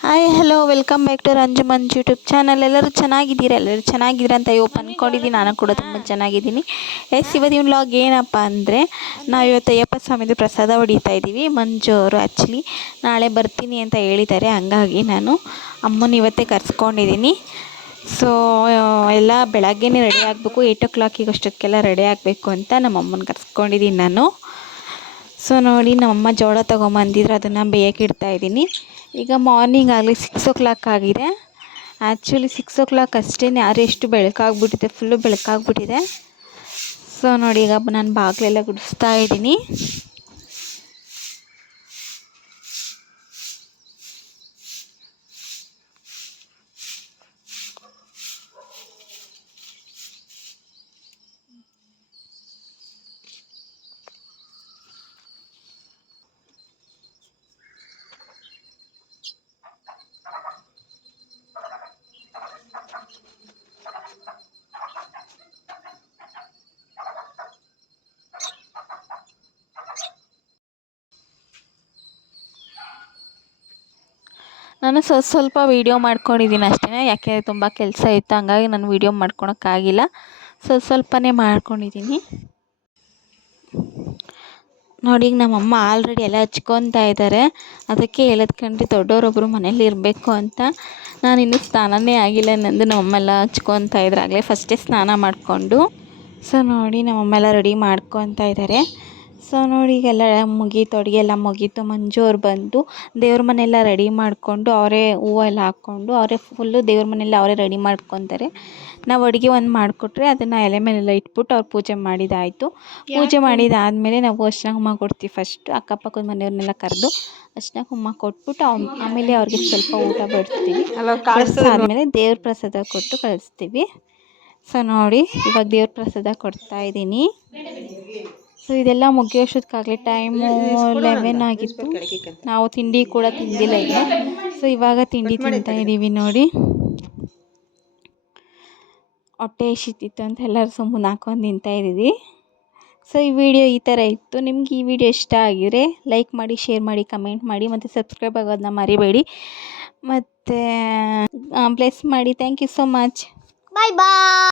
Hi hello welcome back to Ranju Manju YouTube channel ಎಲ್ಲರೂ ಚೆನ್ನಾಗಿದ್ದೀರಾ? ಎಲ್ಲರೂ ಚೆನ್ನಾಗಿದ್ದೀರಾ ಅಂತ ಇವತ್ತು ಅಂದ್ಕೊಂಡಿದ್ದೀನಿ ನಾನು ಕೂಡ ತುಂಬ ಚೆನ್ನಾಗಿದ್ದೀನಿ. ಎಸ್ ಇವತ್ತಿನ ವ್ಲಾಗ್ ಏನಪ್ಪ ಅಂದರೆ ನಾವು ಇವತ್ತು ಅಯ್ಯಪ್ಪ ಸ್ವಾಮಿದು ಪ್ರಸಾದ ಹೊಡಿತಾ ಇದ್ದೀವಿ. ಮಂಜು ಅವರು ಆ್ಯಕ್ಚುಲಿ ನಾಳೆ ಬರ್ತೀನಿ ಅಂತ ಹೇಳಿದ್ದಾರೆ. ಹಂಗಾಗಿ ನಾನು ಅಮ್ಮನ ಇವತ್ತೇ ಕರ್ಸ್ಕೊಂಡಿದ್ದೀನಿ. ಸೊ ಎಲ್ಲ ಬೆಳಗ್ಗೆನೇ ರೆಡಿ ಆಗಬೇಕು. ಏಯ್ಟ್ ಓ ಕ್ಲಾಕಿಗೆ ಅಷ್ಟಕ್ಕೆಲ್ಲ ರೆಡಿ ಆಗಬೇಕು ಅಂತ ನಮ್ಮ ಅಮ್ಮನ ಕರ್ಸ್ಕೊಂಡಿದ್ದೀನಿ ನಾನು. ಸೊ ನೋಡಿ ನಮ್ಮಮ್ಮ ಜೋಳ ತೊಗೊಂಬಂದಿದ್ರು, ಅದನ್ನು ಬೇಯಕ್ಕೆ ಇಡ್ತಾಯಿದ್ದೀನಿ ಈಗ ಮಾರ್ನಿಂಗ್ ಆಗಲಿ ಸಿಕ್ಸ್ ಓ ಕ್ಲಾಕ್ ಆಗಿದೆ. ಆ್ಯಕ್ಚುಲಿ ಸಿಕ್ಸ್ ಓ ಕ್ಲಾಕ್ ಅಷ್ಟೇ ಯಾರು ಎಷ್ಟು ಬೆಳಕಾಗ್ಬಿಟ್ಟಿದೆ ಫುಲ್ಲು ಬೆಳಕಾಗ್ಬಿಟ್ಟಿದೆ. ಸೊ ನೋಡಿ, ಈಗ ನಾನು ಬಾಗಿಲೆಲ್ಲ ಗುಡಿಸ್ತಾ ಇದ್ದೀನಿ. ನಾನು ಸ್ವಲ್ಪ ಸ್ವಲ್ಪ ವೀಡಿಯೋ ಮಾಡ್ಕೊಂಡಿದ್ದೀನಿ ಅಷ್ಟೇ ಯಾಕೆ ತುಂಬ ಕೆಲಸ ಇತ್ತು, ಹಂಗಾಗಿ ನಾನು ವೀಡಿಯೋ ಮಾಡ್ಕೊಳಕ್ಕಾಗಿಲ್ಲ. ಸ್ವಲ್ಪ ಸ್ವಲ್ಪನೇ ಮಾಡ್ಕೊಂಡಿದ್ದೀನಿ ನೋಡಿ, ಈಗ ನಮ್ಮಮ್ಮ ಆಲ್ರೆಡಿ ಎಲ್ಲ ಹಚ್ಕೊತಾ ಇದ್ದಾರೆ ಅದಕ್ಕೆ ಹೇಳೋದು ಕಣ್ರಿ ದೊಡ್ಡವರೊಬ್ಬರು ಮನೇಲಿ ಇರಬೇಕು ಅಂತ. ನಾನು ಇನ್ನೂ ಸ್ನಾನನೇ ಆಗಿಲ್ಲ ನಂದು ನಮ್ಮಮ್ಮ ಎಲ್ಲ ಹಚ್ಕೊತಾ ಇದ್ರು. ಆಗಲೇ ಫಸ್ಟೇ ಸ್ನಾನ ಮಾಡಿಕೊಂಡು. ಸೊ ನೋಡಿ ನಮ್ಮಮ್ಮ ಎಲ್ಲ ರೆಡಿ ಮಾಡ್ಕೊತಾ ಇದ್ದಾರೆ ಸೊ ನೋಡಿ ಈಗೆಲ್ಲ ಮುಗೀತು ಅಡುಗೆ ಎಲ್ಲ ಮುಗೀತು. ಮಂಜು ಅವ್ರು ಬಂದು ದೇವ್ರ ಮನೆಯೆಲ್ಲ ರೆಡಿ ಮಾಡಿಕೊಂಡು ಅವರೇ ಹೂವು ಎಲ್ಲ ಹಾಕ್ಕೊಂಡು ಅವರೇ ಫುಲ್ಲು ದೇವ್ರ ಮನೆಯೆಲ್ಲ ಅವರೇ ರೆಡಿ ಮಾಡ್ಕೊತಾರೆ. ನಾವು ಅಡುಗೆ ಒಂದು ಮಾಡಿಕೊಟ್ರೆ ಅದನ್ನು ಎಲೆ ಮೇಲೆಲ್ಲ ಇಟ್ಬಿಟ್ಟು ಅವ್ರು ಪೂಜೆ ಮಾಡಿದಾಯಿತು. ಪೂಜೆ ಮಾಡಿದಾದಮೇಲೆ ನಾವು ಅರ್ಶನ ಹುಮ್ಮ ಕೊಡ್ತೀವಿ ಫಸ್ಟ್ ಅಕ್ಕಪಕ್ಕದ ಮನೆಯವ್ರನ್ನೆಲ್ಲ ಕರೆದು ಅರ್ಶನ ಹುಮ್ಮ ಕೊಟ್ಬಿಟ್ಟು ಆಮೇಲೆ ಅವ್ರಿಗೆ ಸ್ವಲ್ಪ ಊಟ ಬಡಿಸ್ತೀವಿ. ಆದಮೇಲೆ ದೇವ್ರ ಪ್ರಸಾದ ಕೊಟ್ಟು ಕಳಿಸ್ತೀವಿ. ಸೊ ನೋಡಿ ಇವಾಗ ದೇವ್ರ ಪ್ರಸಾದ ಕೊಡ್ತಾ ಇದ್ದೀನಿ. ಸೊ ಇದೆಲ್ಲ ಮುಗಿಯೋಷ್ಟೊತ್ತಿಗಾಗಲೇ ಟೈಮು ಲೆವೆನ್ ಆಗಿತ್ತು. ನಾವು ತಿಂಡಿ ಕೂಡ ತಿಂದಿಲ್ಲ ಈಗ ಸೊ ಇವಾಗ ತಿಂಡಿ ತಿಂತಾ ಇದ್ದೀವಿ ನೋಡಿ. ಹೊಟ್ಟೆ ಎಷ್ಟಿತ್ತು ಅಂತ ಎಲ್ಲರೂ ಸುಮ್ಮನೆ ಹಾಕೊಂಡು ತಿಂತಾ ಇದ್ದೀವಿ. ಸೊ ಈ ವಿಡಿಯೋ ಈ ಥರ ಇತ್ತು. ನಿಮ್ಗೆ ಈ ವಿಡಿಯೋ ಇಷ್ಟ ಆಗಿದ್ರೆ ಲೈಕ್ ಮಾಡಿ ಶೇರ್ ಮಾಡಿ ಕಮೆಂಟ್ ಮಾಡಿ ಮತ್ತು ಸಬ್ಸ್ಕ್ರೈಬ್ ಆಗೋದನ್ನ ಮರಿಬೇಡಿ. ಮತ್ತು ಬ್ಲೆಸ್ ಮಾಡಿ. Thank you so much bye bye